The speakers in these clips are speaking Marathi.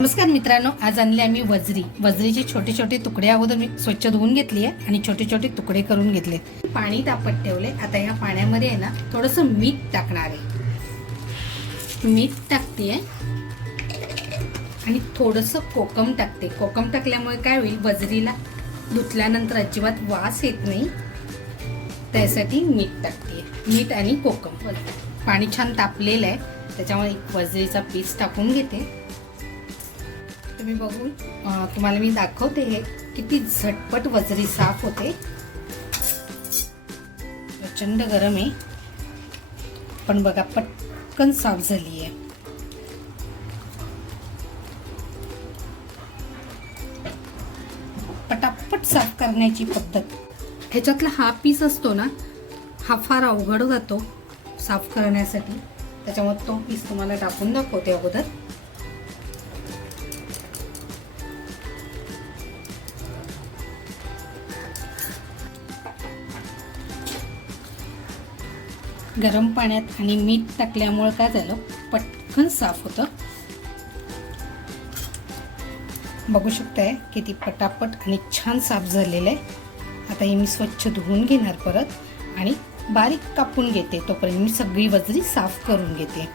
नमस्कार मित्रांनो आज आणले आम्ही वजरी. वजरीचे छोटे छोटे तुकडे अगोदर मी स्वच्छ धुवून घेतली आहे आणि छोटे छोटे तुकडे करून घेतले पाणी तापत ठेवले. आता या पाण्यामध्ये आहे ना थोडंसं मीठ टाकणार आहे. मीठ टाकते आणि थोडंसं कोकम टाकते. कोकम टाकल्यामुळे काय होईल वजरीला धुतल्यानंतर अजिबात वास येत नाही. त्यासाठी मीठ टाकते मीठ आणि कोकम. पाणी छान तापलेलं आहे. त्याच्यामुळे एक वजरीचा पीस टाकून घेते. तुम्ही बघून तुम्हाला मी दाखवते हे. किती झटपट वजरी साफ होते. प्रचंड गरम आहे. पण बघा पटकन साफ झाली आहे पटापट साफ करण्याची पद्धत. ह्याच्यातला हा पीस असतो ना हा फार अवघड जातो साफ करण्यासाठी. त्याच्यामुळे तो पीस तुम्हाला टाकून दाखवते अगोदर. गरम पाण्यात आणि मीठ टाकल्यामुळं काय झालं? पटकन साफ होतं. बघू शकताय किती पटापट आणि छान साफ झालेलं आहे. आता हे मी स्वच्छ धुवून घेणार परत आणि बारीक कापून घेते. तोपर्यंत मी सगळी वजरी साफ करून घेते.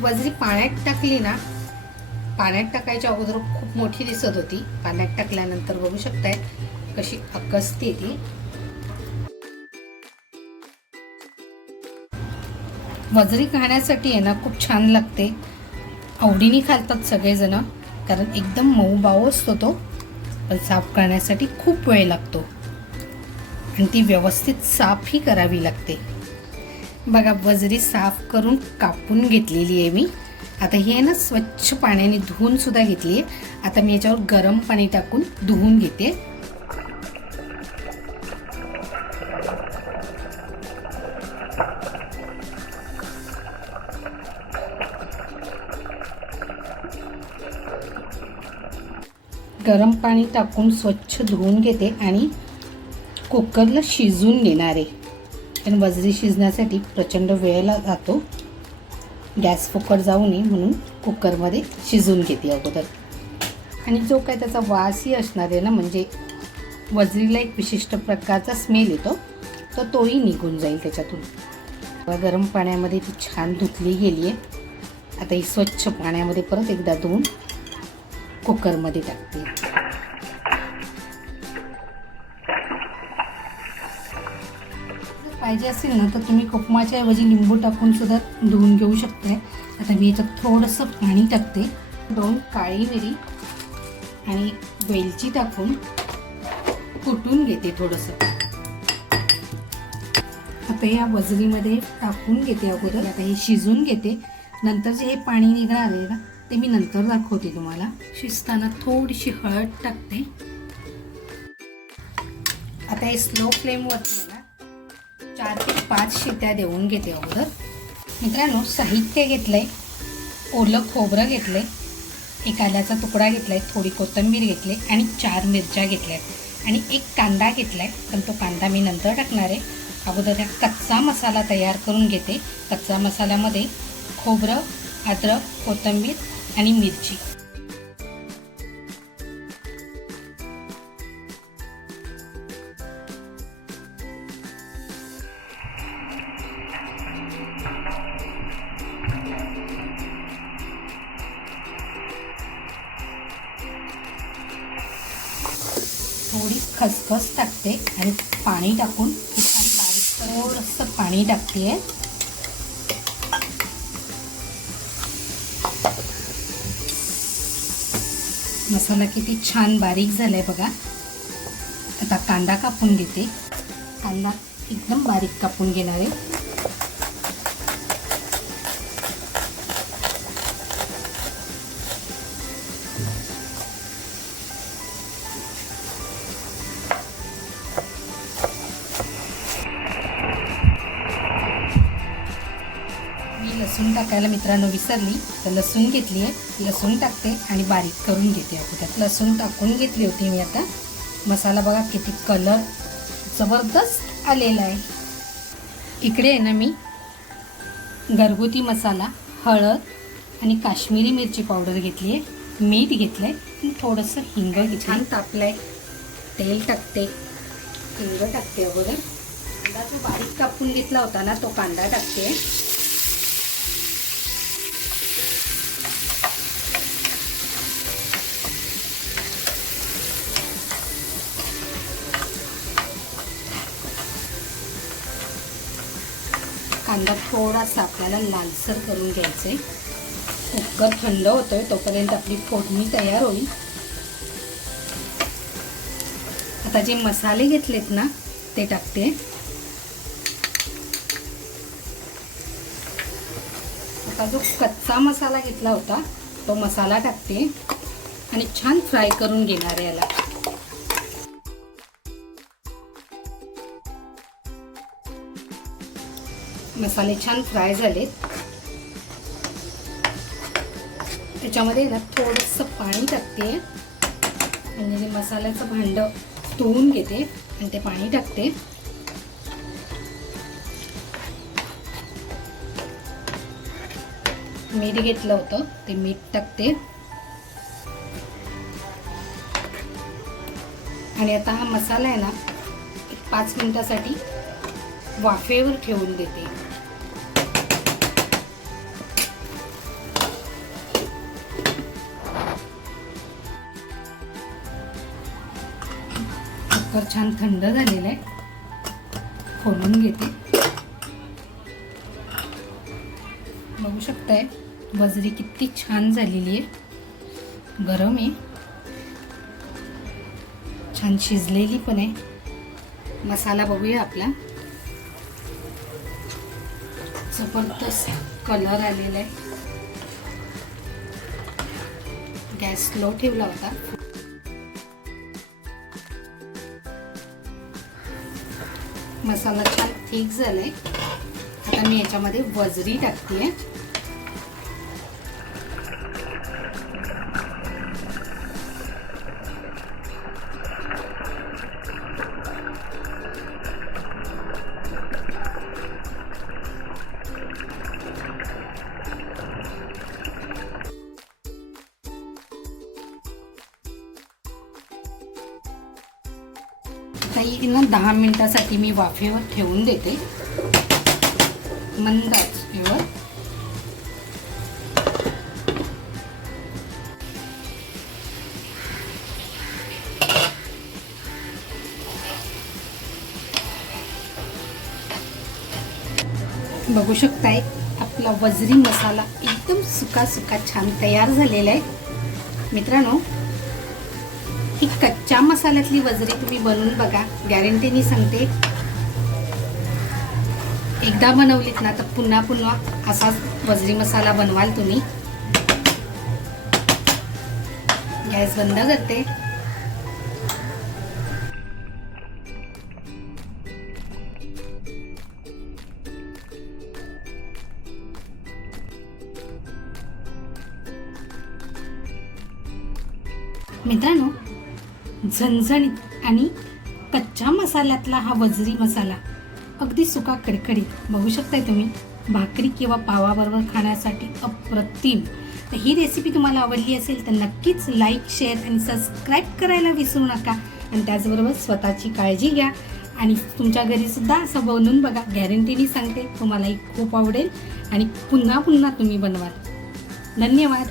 वजरी पाण्यात टाकली ना पाण्यात टाकायच्या अगोदर खूप मोठी दिसत होती. पाण्यात टाकल्यानंतर बघू शकताय कशी अकसते ती. वजरी खाण्यासाठी आहे ना खूप छान लागते. आवडीने खालतात सगळेजण कारण एकदम मऊ बाऊ असतो तो. पण साफ करण्यासाठी खूप वेळ लागतो. आणि ती व्यवस्थित साफही करावी लागते. बघा वजरी साफ करून कापून घेतलेली आहे मी. आता हे ना स्वच्छ पाण्याने धुवून सुद्धा घेतली आहे. आता मी याच्यावर गरम पाणी टाकून धुवून घेते. गरम पाणी टाकून स्वच्छ धुवून घेते आणि कुकरला शिजून घेणार आहे. कारण वजरी शिजण्यासाठी प्रचंड वेळ ला- जातो. गॅस कुकर जाऊ नये म्हणून कुकरमध्ये शिजवून घेते अगोदर. आणि जो काय त्याचा वासही असणार आहे ना म्हणजे वजरीला एक विशिष्ट प्रकारचा स्मेल येतो तर तोही निघून जाईल त्याच्यातून. गरम पाण्यामध्ये ती छान धुतली गेली आहे. आता ही स्वच्छ पाण्यामध्ये परत एकदा धुवून कुकरमध्ये टाकते. पाहिजे असेल ना तर तुम्ही कोकमाच्या ऐवजी लिंबू टाकून सुद्धा धुवून घेऊ शकताय. आता मी याच्यात थोडंसं पाणी टाकते. दोन काळी मिरी आणि वेलची टाकून कुटून घेते थोडंसं. आता या वजरीमध्ये टाकून घेते अगोदर. आता हे शिजून घेते. नंतर जे हे पाणी निघणार आहे ना ते मी नंतर दाखवते तुम्हाला. शिजताना थोडीशी हळद टाकते. आता हे स्लो फ्लेमवरती ना चार ते पाच शिट्या देऊन घेते अगोदर. मित्रांनो साहित्य घेतलंय ओलं खोबरं घेतलंय एक आल्याचा तुकडा घेतलाय थोडी कोथिंबीर घेतली आणि चार मिरच्या घेतल्या आणि एक कांदा घेतलाय पण तो कांदा मी नंतर टाकणार आहे. अगोदर हा कच्चा मसाला तयार करून घेते. कच्चा मसाल्यामध्ये खोबरं अद्रक कोथिंबीर आणि मिरची. खसखस टाकते आणि पाणी टाकून छान बारीक थोडंसं पाणी टाकते मसाला किती छान बारीक झालाय बघा. आता कांदा कापून घेते. कांदा एकदम बारीक कापून घेणार आहे. टाकायला मित्रांनो विसरली तर लसूण घेतली आहे. लसूण टाकते आणि बारीक करून घेते अगोदर लसूण टाकून घेतली होती मी आता. मसाला बघा किती कलर जबरदस्त आलेला आहे. इकडे आहे ना मी घरगुती मसाला हळद आणि काश्मीरी मिरची पावडर घेतली आहे. मीठ घेतलं आहे आणि थोडंसं हिंग घेतलं छान तापलं आहे तेल टाकते. हिंग टाकते अगोदर. कांदा जो बारीक कापून घेतला होता ना तो कांदा टाकते. कांदा थोडासा आपल्याला लालसर करून घ्यायचा आहे कुकर थंड होतोय तोपर्यंत आपली फोडणी तयार होईल. आता जे मसाले घेतलेत ना ते टाकते. आता जो कच्चा मसाला घेतला होता तो मसाला टाकते. आणि छान फ्राय करून घेणार आहे याला. मसाले छान फ्राय झालेत. त्याच्यामध्ये ना थोडंसं पाणी टाकते. म्हणजे ते मसाल्याचं भांडं धुवून घेते आणि ते पाणी टाकते. मीठ घेतलं होतं ते मीठ टाकते. आणि आता हा मसाला आहे ना एक पाच मिनिटासाठी वाफेवर ठेवून देते. कुकर छान थंड झालेलं आहे. खोलून घेते. बघू शकताय बजरी किती छान झालेली आहे. गरम आहे. छान शिजलेली पण आहे. मसाला बघूया आपला. जबरदस्त कलर आलेला आहे. गॅस स्लो ठेवला होता. मसाला छान थिक झालाय. आता मी याच्यामध्ये वजरी टाकते आहे काही ना दहा मिनटासाठी मी वाफेवर ठेवून देते. मंद आचेवर बघू शकताय आपला वजरी मसाला एकदम सुका सुका छान तयार झालेला आहे. मित्रांनो ही कच्च्या मसाल्यातली वजरी तुम्ही बनवून बघा. गॅरंटीनी सांगते. एकदा बनवलीत ना तर पुन्हा पुन्हा असाच वजरी मसाला बनवाल तुम्ही. गॅस बंद करते. झणझणीत आणि कच्च्या मसाल्यातला हा वजरी मसाला अगदी सुका कडकडीत. बघू शकताय तुम्ही भाकरी किंवा पावाबरोबर खाण्यासाठी अप्रतिम. तर ही रेसिपी तुम्हाला आवडली असेल तर नक्कीच लाईक शेअर आणि सबस्क्राईब करायला विसरू नका. आणि त्याचबरोबर स्वतःची काळजी घ्या. आणि तुमच्या घरीसुद्धा असं बनवून बघा. गॅरंटीनी सांगते तुम्हालाही खूप आवडेल. आणि पुन्हा पुन्हा तुम्ही बनवाल. धन्यवाद.